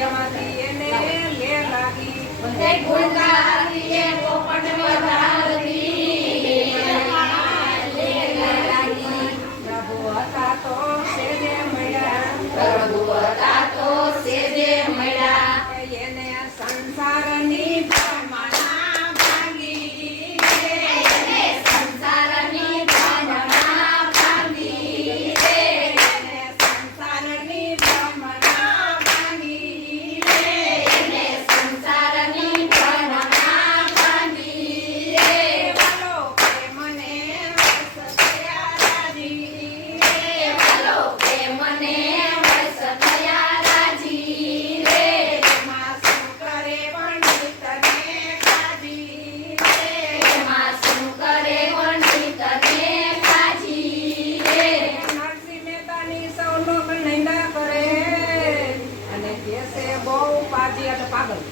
વલિયામાંથી એને લે લાગી ગુણગારીએ પોપટ વધારતી. Pagal.